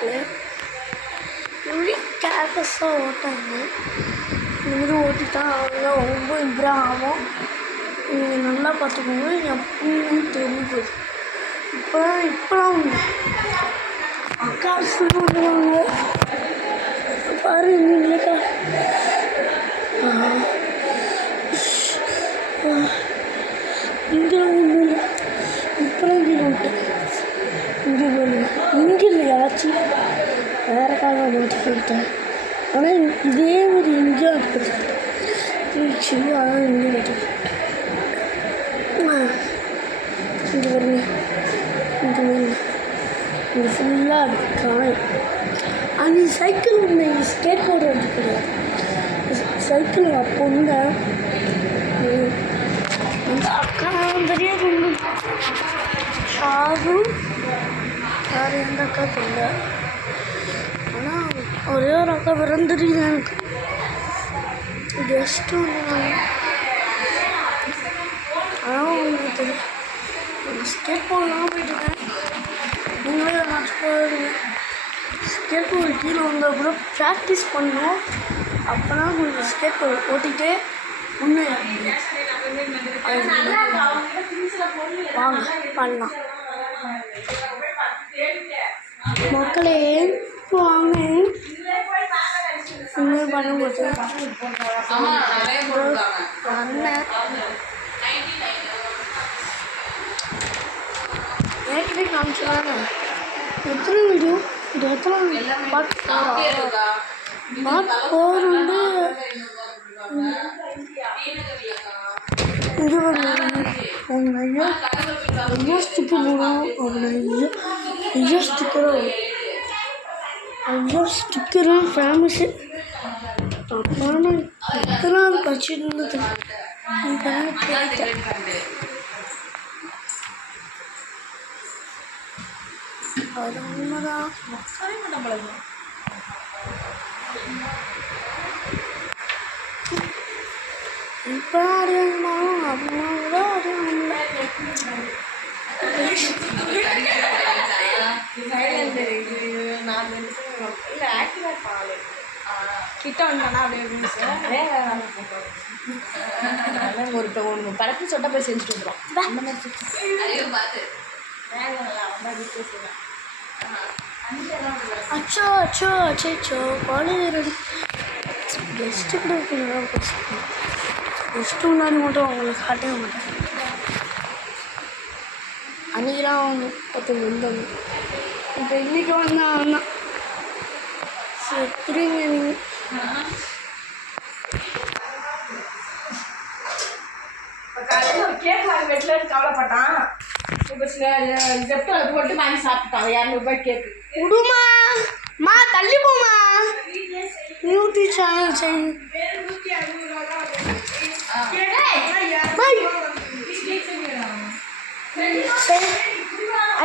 மக்களே. எப்படி கேர்லெஸ்ஸாக ஓட்டாங்க. இந்த மாதிரி ஓட்டிட்டா அவங்க ரொம்ப இம்ப்ரூவ் ஆகும். நீங்கள் நல்லா பார்த்துக்கோங்க. எப்பவும் தெரியும் போகுது. இப்போலாம் அக்கா சொல்லுவாங்க பாரு நீங்களேக்கா. இங்கெல்லாம் ஒன்றும் இல்லை. இப்போலாம் கீழே விட்டேன். இங்கே போகணும். இங்கே இல்லை யாச்சும் வேறு காலம் மாற்றி போயிட்டேன். ஆனால் இதே மாதிரி இங்கேயும் இருந்துச்சு. ஆனால் இங்கே மாட்டேன். இங்கே வருங்க. இங்கே வருங்க. இங்கே ஃபுல்லாக காயம். அது சைக்கிள் ஒன்று ஸ்கேட் போர்டு கிடையாது. சைக்கிள் அப்போ உண்ட அந்த அக்கா தெரியாது ஒன்று ஷாரு வேறு எந்த அக்கா தெரியல. ஆனால் ஒரே ஒரு அக்கா பிறந்துடுங்க எனக்கு. கெஸ்ட்டு வந்தாங்க. ஆனால் உங்களுக்கு தெரியும் ஸ்கேட் போர்டெலாம் போயிட்டுருக்கேன். நீங்களே நான் போயிடுங்க. ஸ்கேட் போர்டு கீழே வந்தால் கூட ப்ராக்டிஸ் பண்ணணும். அப்போனா கொஞ்சம் ஸ்கேட் போர்டு ஓட்டிகிட்டே ஒன்று வாங்க பண்ணலாம். மக்களே இப்போ வாங்க இன்னும் பண்ணும்போது அண்ணன் ஏற்கனவே காமிச்சாங்க. எத்தனை வீடியோ இது எத்தனை பார்ட் 4 வந்து இது அவங்க ஐயோ ஸ்டிக்கர் வரும். அவங்க ஐயோ ஸ்டிக்கரும் ஃபேமஸ்ஸு. அப்புறம் எத்தனாவது கட்சி இருந்தது அது உண்மைதான். இப்போ அறியாங்கனாலும் அப்படின்னா கூட அறியாங்க. கிட்ட வந்தானா அப்படியே ஒரு ஒன்று படத்து சொட்டை போய் செஞ்சுட்டு வந்துடும். அந்த மாதிரி அச்சோ அச்சோ அச்சோ காலேஜ் கெஸ்ட்டு கூட இருக்கணும். கெஸ்ட்டு முன்னாடி மட்டும் அவங்களுக்கு காட்டவே மாட்டேன். அன்றைக்கெலாம் அவங்க ஒருத்தவங்க வந்தாங்க. இப்போ இன்றைக்கி வந்தாங்கன்னா சரிங்க. நீங்கள் கேக் வாங்கி வெட்டலன்னு கவலைப்பட்டான். இப்போ ஜெப்டோவில் போட்டு வாங்கி சாப்பிட்டான். 200 ரூபாய் கேக்கு. விடுமா மா தள்ளி போமா. யூடியூப் சேனல் செய்யும்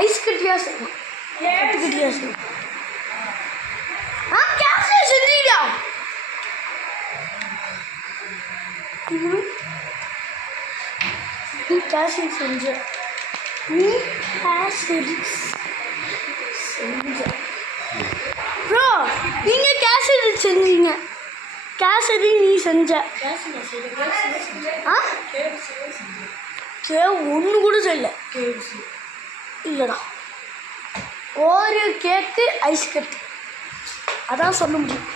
ஐஸ் கட்டியா செய்யும். கட்டியா செய்யும். கேசரி செஞ்சுக்கிட்டா நீ கேசரி செஞ்ச. நீ கேசரி செஞ்ச ப்ரோ. நீங்கள் கேசரி செஞ்சீங்க. கேசரி நீ செஞ்ச. ஒன்று கூட செய்யல. இல்லைடா ஒரு கேக்கு ஐஸ் கட்டு அதான் சொல்ல முடியும்.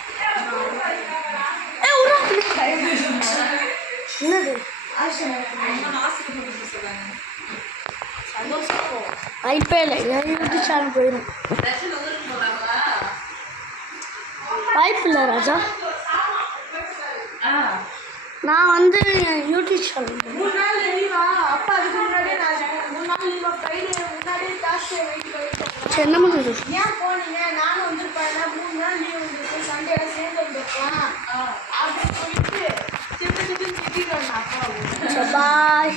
என்னது வாய்ப்பே இல்லை. என் யூடியூப் சேனல் போயிடும். வாய்ப்பு இல்லை ராஜா. நான் வந்து என் யூடியூப் சேனல் 3 நாள் லீவா. அப்பா அதுக்கு முன்னாடியே நான் 3 நாள் லீவா. ஃப்ரைடே முன்னாடியே டாஸ்கே வெயிட் பண்ணிட்டு என்ன பண்ணுறது. ஏன் போனீங்க? நானும் வந்துருப்பேன். 3 நாள் லீவ் வந்துருக்கு. சண்டே சேர்ந்து வந்துருப்பேன் அப்படின்னு சொல்லிட்டு சின்ன திட்டிட்டு வந்தேன். அப்பா பாய்.